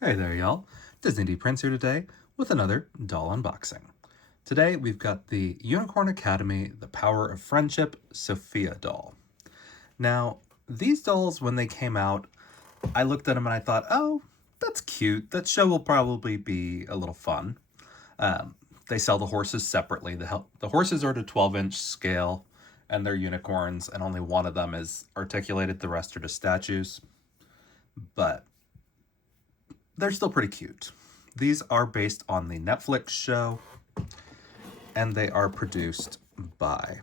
Hey there, y'all. Disney D Prince here today with another doll unboxing. Today we've got the Unicorn Academy The Power of Friendship Sophia doll. Now, these dolls, when they came out, I looked at them and I thought, oh, that's cute. That show will probably be a little fun. Um, they sell the horses separately. The horses are at a 12-inch scale, and they're unicorns, and only one of them is articulated. The rest are just statues. But they're still pretty cute. These are based on the Netflix show, and they are produced by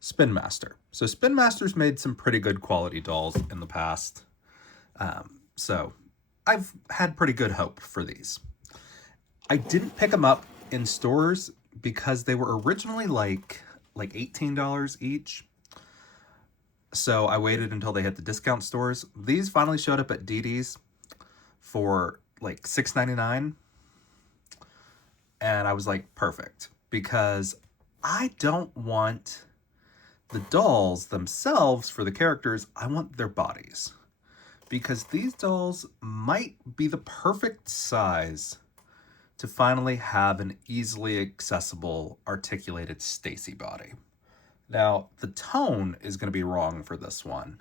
Spin Master. So Spin Master's made some pretty good quality dolls in the past. So I've had pretty good hope for these. I didn't pick them up in stores because they were originally like $18 each. So I waited until they hit the discount stores. These finally showed up at DD's for like $6.99. And I was like, perfect. Because I don't want the dolls themselves for the characters. I want their bodies. Because these dolls might be the perfect size to finally have an easily accessible, articulated Stacie body. Now, the tone is going to be wrong for this one,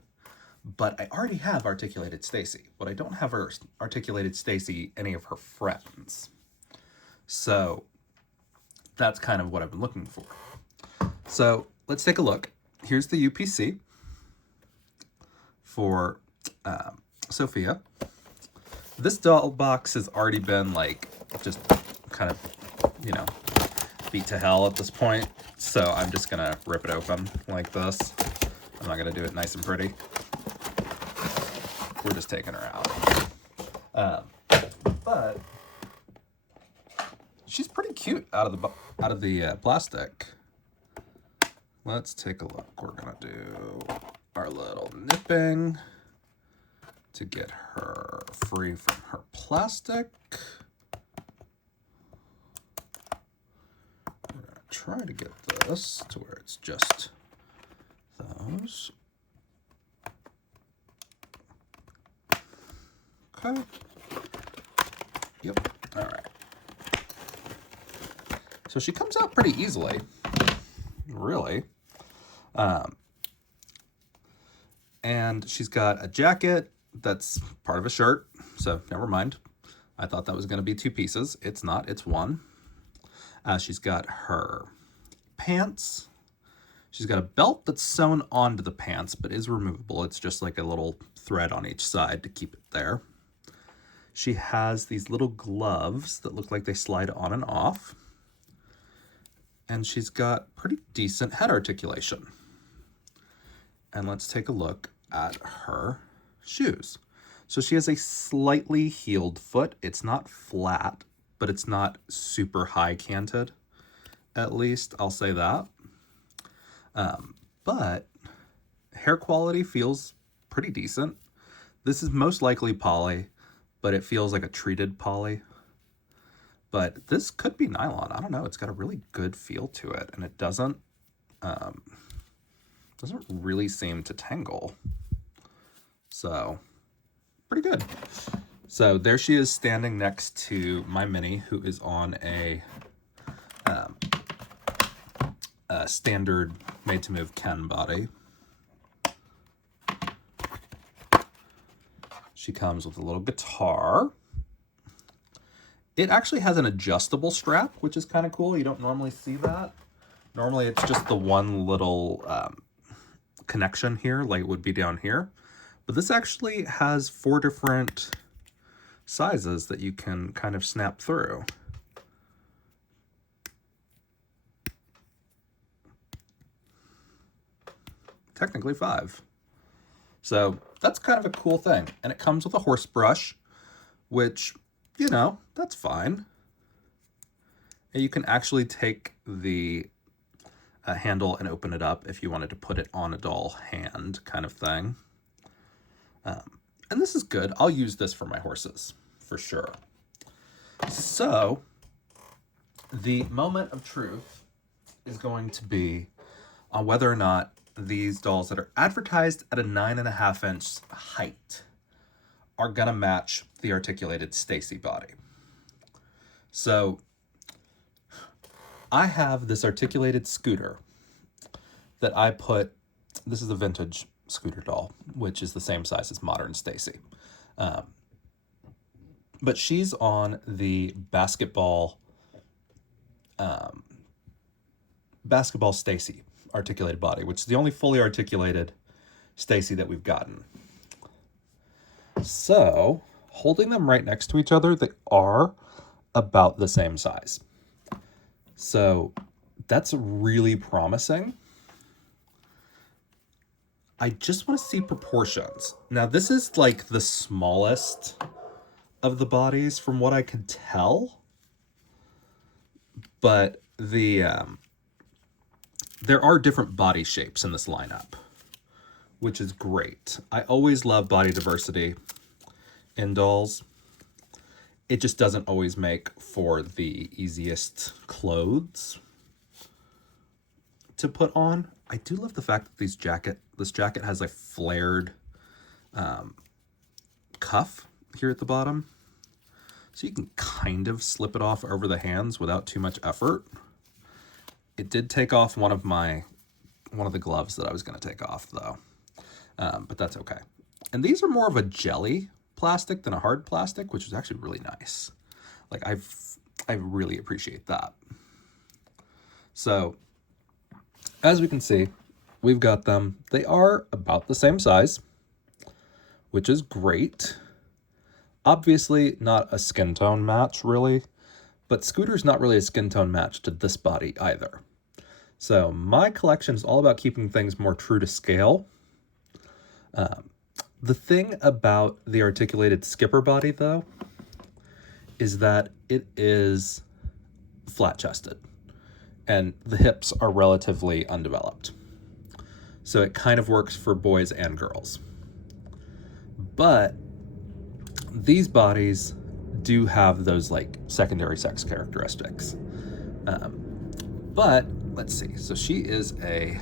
but I already have articulated Stacie, but I don't have articulated Stacie any of her friends. So that's kind of what I've been looking for. So let's take a look. Here's the UPC for Sophia. This doll box has already been like just kind of, beat to hell at this point. So I'm just gonna rip it open like this. I'm not gonna do it nice and pretty. We're just taking her out. But she's pretty cute out of the plastic. Let's take a look. We're gonna do our little nipping to get her free from her plastic. We're gonna try to get this to where it's just those. Okay. Yep. All right. So she comes out pretty easily, really. And she's got a jacket that's part of a shirt, so never mind. I thought that was going to be two pieces. It's not, it's one. She's got her pants. She's got a belt that's sewn onto the pants, but is removable. It's just like a little thread on each side to keep it there. She has these little gloves that look like they slide on and off. And she's got pretty decent head articulation. And let's take a look at her shoes. So she has a slightly heeled foot. It's not flat, but it's not super high canted. At least I'll say that. But hair quality feels pretty decent. This is most likely poly, but it feels like a treated poly. But this could be nylon. I don't know. It's got a really good feel to it, and it doesn't really seem to tangle. So, pretty good. So there she is standing next to my Minnie, who is on a standard made-to-move Ken body. She comes with a little guitar. It actually has an adjustable strap, which is kind of cool. You don't normally see that. Normally it's just the one little connection here, like it would be down here. But this actually has 4 different sizes that you can kind of snap through. Technically 5. So that's kind of a cool thing. And it comes with a horse brush, which, that's fine. And you can actually take the handle and open it up if you wanted to put it on a doll hand kind of thing. And this is good. I'll use this for my horses, for sure. So, the moment of truth is going to be on whether or not these dolls that are advertised at a 9.5-inch height are going to match the articulated Stacie body. So I have this articulated Scooter that I put, this is a vintage Scooter doll, which is the same size as modern Stacie. But she's on the basketball Stacie articulated body, which is the only fully articulated Stacie that we've gotten. So, holding them right next to each other, they are about the same size. So, that's really promising. I just want to see proportions. Now, this is like the smallest of the bodies from what I could tell. But there are different body shapes in this lineup, which is great. I always love body diversity in dolls. It just doesn't always make for the easiest clothes to put on. I do love the fact that this jacket has a flared cuff here at the bottom. So you can kind of slip it off over the hands without too much effort. It did take off one of the gloves that I was going to take off though. But that's okay. And these are more of a jelly plastic than a hard plastic, which is actually really nice. Like I really appreciate that. So as we can see, we've got them. They are about the same size, which is great. Obviously not a skin tone match really, but Scooter's not really a skin tone match to this body either. So my collection is all about keeping things more true to scale. The thing about the articulated Skipper body though, is that it is flat-chested and the hips are relatively undeveloped. So it kind of works for boys and girls. But these bodies do have those like secondary sex characteristics. But let's see. So she is a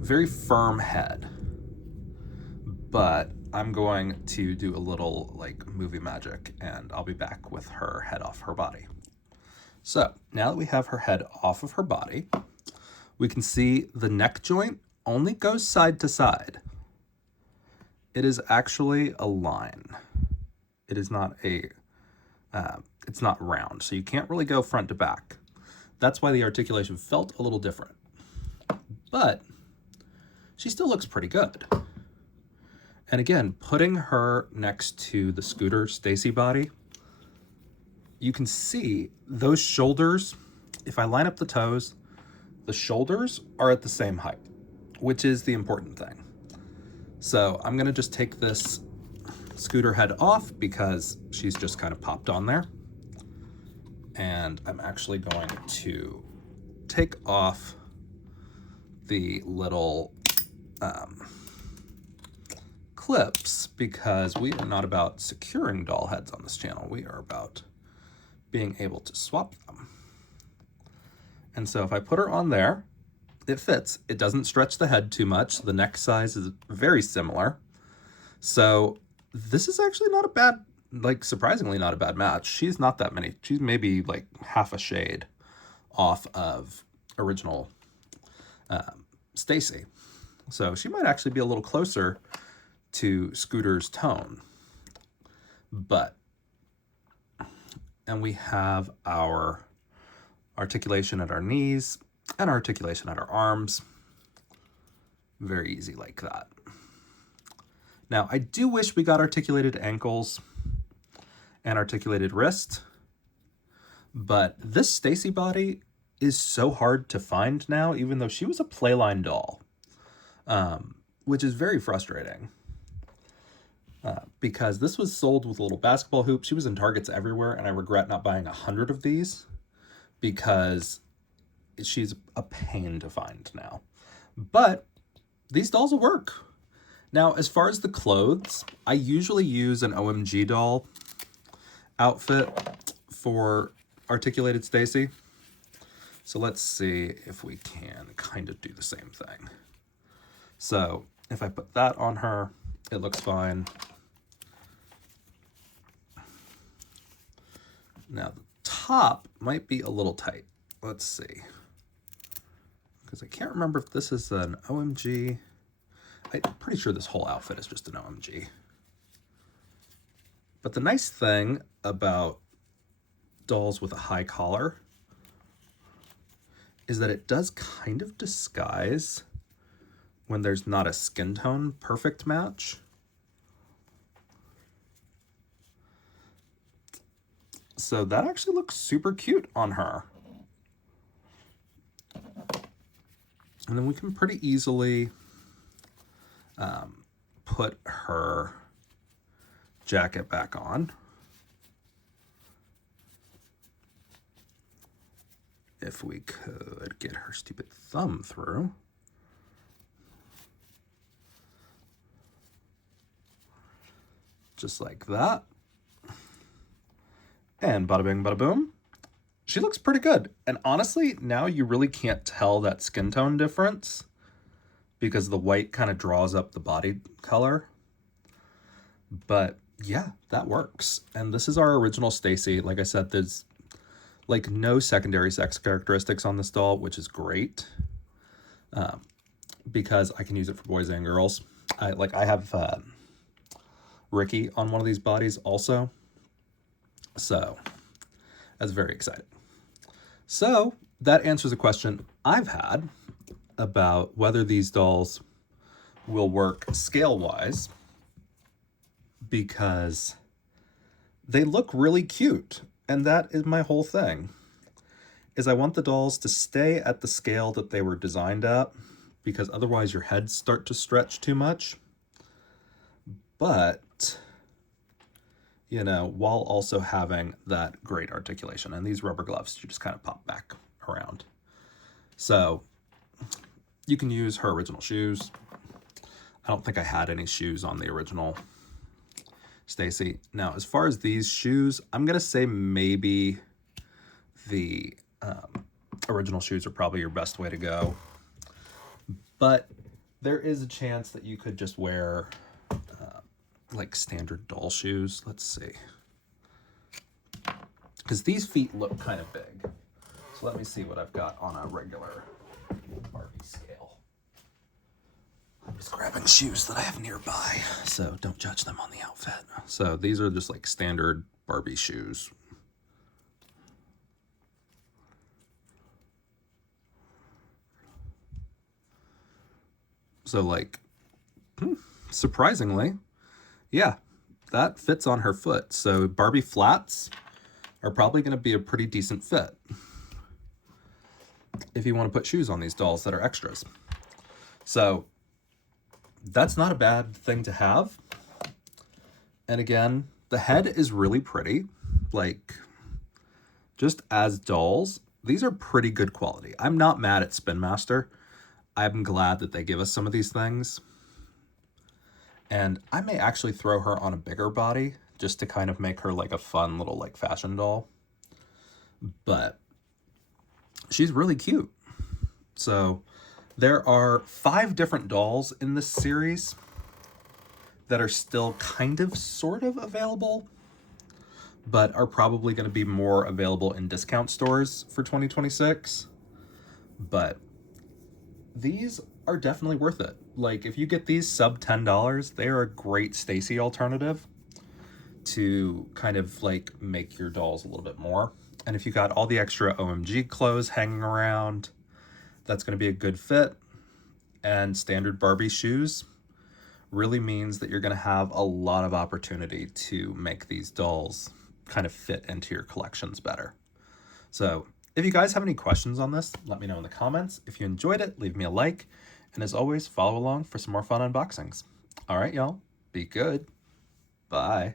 very firm head, but I'm going to do a little like movie magic and I'll be back with her head off her body. So now that we have her head off of her body, we can see the neck joint only goes side to side. It is actually a line. It is not it's not round, so you can't really go front to back. That's why the articulation felt a little different. But she still looks pretty good. And again, putting her next to the Scooter Stacie body, you can see those shoulders, if I line up the toes, the shoulders are at the same height, which is the important thing. So I'm gonna just take this Scooter head off because she's just kind of popped on there. And I'm actually going to take off the little clips because we are not about securing doll heads on this channel. We are about being able to swap them. And so if I put her on there, it fits. It doesn't stretch the head too much. The neck size is very similar. So this is actually not a bad, like surprisingly not a bad match. She's not that many. She's maybe like half a shade off of original Stacie. So she might actually be a little closer to Scooter's tone. And we have our articulation at our knees and articulation at our arms. Very easy like that. Now, I do wish we got articulated ankles and articulated wrist, but this Stacie body is so hard to find now, even though she was a playline doll, which is very frustrating. Because this was sold with a little basketball hoop. She was in Targets everywhere, and I regret not buying 100 of these because she's a pain to find now. But these dolls will work. Now, as far as the clothes, I usually use an OMG doll outfit for articulated Stacie. So let's see if we can kind of do the same thing. So if I put that on her, it looks fine. Now the top might be a little tight. Let's see. Because I can't remember if this is an OMG. I'm pretty sure this whole outfit is just an OMG. But the nice thing about dolls with a high collar is that it does kind of disguise when there's not a skin tone perfect match. So that actually looks super cute on her. And then we can pretty easily put her jacket back on. If we could get her stupid thumb through. Just like that. And bada bing, bada boom. She looks pretty good. And honestly, now you really can't tell that skin tone difference because the white kind of draws up the body color. But yeah, that works. And this is our original Stacie. Like I said, there's like no secondary sex characteristics on this doll, which is great because I can use it for boys and girls. I have Ricky on one of these bodies also. So that's very exciting. So that answers a question I've had about whether these dolls will work scale-wise, because they look really cute. And that is my whole thing, is I want the dolls to stay at the scale that they were designed at, because otherwise your heads start to stretch too much. But, you know, while also having that great articulation. And these rubber gloves, you just kind of pop back around. So you can use her original shoes. I don't think I had any shoes on the original Stacie. Now, as far as these shoes, I'm going to say maybe the original shoes are probably your best way to go. But there is a chance that you could just wear like standard doll shoes. Let's see. Because these feet look kind of big. So let me see what I've got on a regular Barbie scale. I'm just grabbing shoes that I have nearby, so don't judge them on the outfit. So these are just like standard Barbie shoes. So like, surprisingly, yeah, that fits on her foot. So Barbie flats are probably going to be a pretty decent fit if you want to put shoes on these dolls that are extras. So that's not a bad thing to have. And again, the head is really pretty. Like, just as dolls, these are pretty good quality. I'm not mad at Spin Master. I'm glad that they give us some of these things. And I may actually throw her on a bigger body just to kind of make her like a fun little like fashion doll. But she's really cute. So there are 5 different dolls in this series that are still kind of sort of available, but are probably going to be more available in discount stores for 2026. But these are definitely worth it. Like, if you get these sub $10, they are a great Stacie alternative to kind of like make your dolls a little bit more. And if you got all the extra OMG clothes hanging around, that's going to be a good fit. And standard Barbie shoes really means that you're going to have a lot of opportunity to make these dolls kind of fit into your collections better. So if you guys have any questions on this, let me know in the comments. If you enjoyed it, leave me a like. And as always, follow along for some more fun unboxings. All right, y'all, be good. Bye.